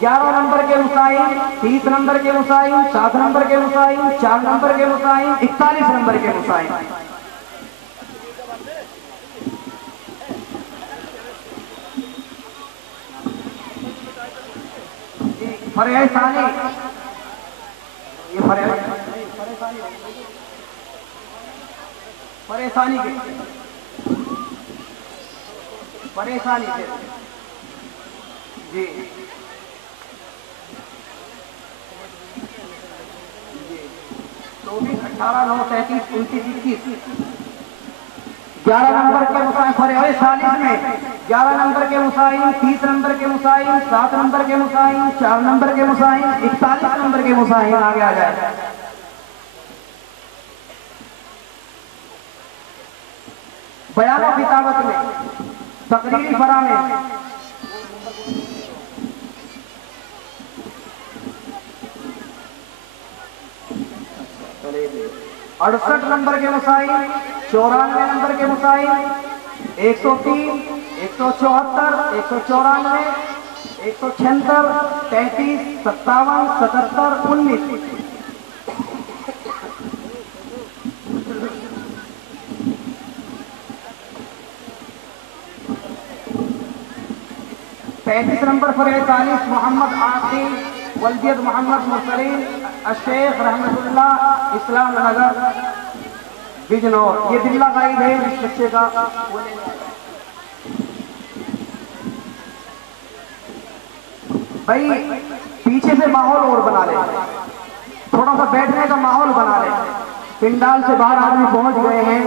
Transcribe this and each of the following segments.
11 number के मुसाइल, 30 number के मुसाइल, 7 number के मुसाइल, 4 नंबर के मुसाइल, 41 नंबर के मुसाइल। परेशानी, ये परेशानी के जी 24, 18, 9, 33, 29, 21। 11 नंबर के मुसाइल फरेशानी 40 में 11 नंबर के मुसाइल, 30 नंबर के मुसाइल, 7 नंबर के मुसाइल, 4 नंबर के मुसाइल, 41 नंबर के मुसाइल। आगे आ जाए। बयान और किताबत में, तकरीरी फरा में 68 नंबर के मुसाइल, 94 नंबर के मुसाइल, 103, 174, 194, 176, 33, 57, 77, 19। 35 नंबर पर 41 मोहम्मद आसिफ वल्दियत मोहम्मद मुरसलीन शेख रहमतुल्लाह इस्लाम नगर बिजनौर। ये दिल्ला गाइड है इस बच्चे का। भाई पीछे से माहौल और बना ले, थोड़ा सा बैठने का माहौल बना ले। पिंडाल से बाहर आदमी पहुंच गए हैं,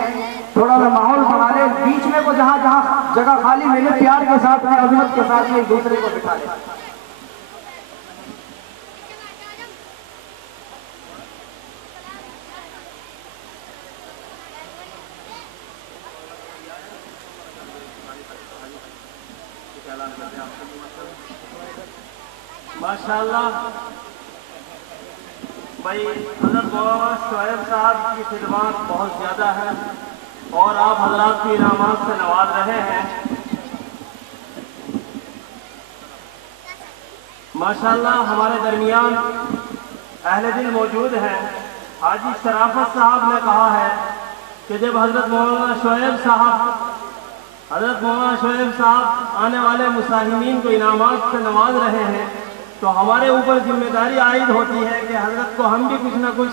थोड़ा सा माहौल बना ले। बीच में को जहां जहां जगह खाली मिले प्यार के साथ में, अजमत के साथ में एक दूसरे को बिठा ले। माशाअल्लाह भाई हज़रत मौलाना शोएब साहब की खिदमत बहुत ज़्यादा है और आप हजरात की इनामात से नवाज रहे हैं। माशाअल्लाह हमारे दरमियान अहले दिल मौजूद हैं। हाजी शराफत साहब ने कहा है कि जब हज़रत मौलाना शोएब साहब आने वाले मुसाहिमीन को इनामात से नवाज रहे हैं तो हमारे ऊपर जिम्मेदारी आयद होती है कि हजरत को हम भी कुछ ना कुछ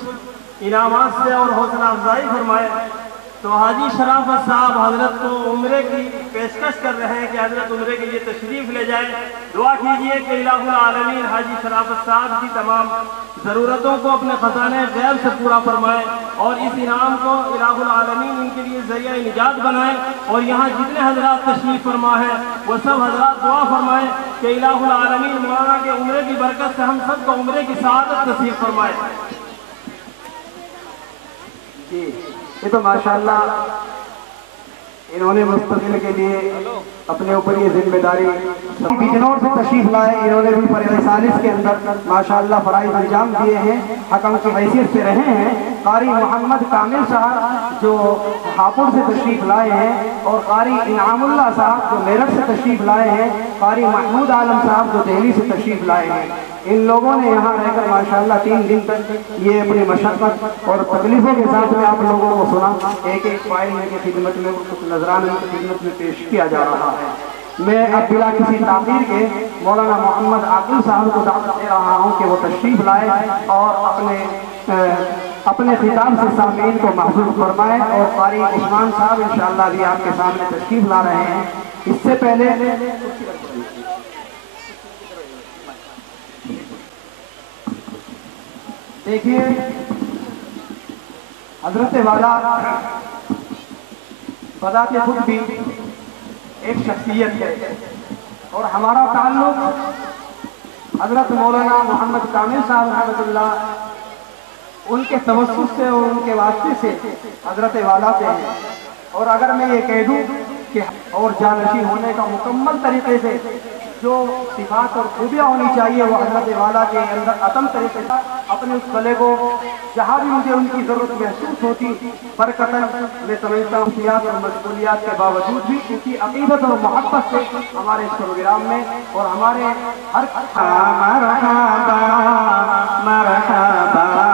इनामात से और हौसला अफजाई फरमाए। तो हाजी शराफत साहब हजरत को उम्रे की पेशकश कर रहे हैं कि हजरत उम्रे के लिए तशरीफ ले जाए। दुआ कीजिए कि इलाहुल आलमीन हाजी शराफत साहब की तमाम ज़रूरतों को अपने ख़जाने गैब से पूरा फरमाए और इस इनाम को इलाहुल आलमीन इनके लिए ज़रिया निजात बनाए। और यहाँ जितने हजरात तशरीफ फरमा है वो सब हजरात दुआ फरमाए कि इलाहुल आलमीन मौलाना के उम्रे की बरकत से हम सब को उम्रे की सआदत नसीब फरमाए। जी ये तो माशाअल्लाह इन्होंने मुस्तकिल के लिए अपने ऊपर ये जिम्मेदारी बिजनौर से तशरीफ लाए। इन्होंने भी परेशानी के अंदर माशाअल्लाह फराइज अंजाम दिए हैं, हकम की हैसियत से रहे हैं। कारी मोहम्मद कामिल साहब जो हापुड़ से तशरीफ लाए हैं और कारी इनामुल्लाह साहब जो मेरठ से तशरीफ लाए हैं, कारी महमूद आलम साहब जो दिल्ली से तशरीफ लाए हैं। इन लोगों ने यहाँ रहकर माशाअल्लाह 3 दिन तक ये अपनी मशक्क़त और तकलीफ़ों के साथ में आप लोगों को सुना। एक एक फाइल की खिदमत में कुछ नजराने की खिदमत में पेश किया जा रहा है। मैं अब बिला किसी ताक़ीर के मौलाना मोहम्मद आकिल साहब को दावत दे रहा हूँ कि वो तशरीफ़ लाए और अपने खिताब से सामीन को महसूस फरमाएँ। और कारी उस्मान साहब इंशाअल्लाह भी आपके सामने तशरीफ़ ला रहे हैं। इससे पहले देखिए हजरत वाला बदाते खुद भी एक शख्सियत है और हमारा ताल्लुक हजरत मौलाना मोहम्मद कामिल साहब रहमतुल्लाह उनके तवस्सुस से और उनके वास्ते से हजरत वाला से है। और अगर मैं ये कह दूं कि और जानशी होने का मुकम्मल तरीके से जो सिफात और खूबियाँ होनी चाहिए वो हज़रत वाला के अंदर अतम तरीके से अपने उस कले को जहाँ भी मुझे उनकी ज़रूरत महसूस होती बरकतन मैं समझता हूँ सियात और मशगूलियात के बावजूद भी उनकी अकीदत और मोहब्बत से हमारे इस प्रोग्राम में और हमारे हर मरहबा मरहबा मरहबा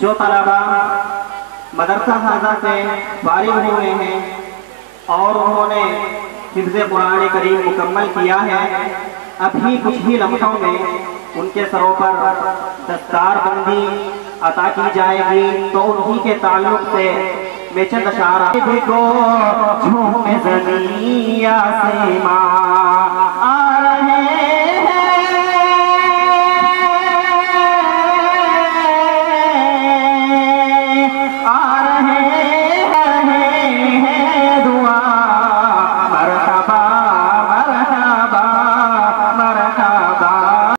जो तलबा मदरसा हाजा से फारिग हुए हैं और उन्होंने हिफ्ज़ कुरान करीम मुकम्मल किया है, अभी कुछ ही लम्हों में उनके सरों पर दस्तारबंदी अता की जाएगी। तो उन्हीं के ताल्लुक से मैं चंद अशारा को झूम ज़निया से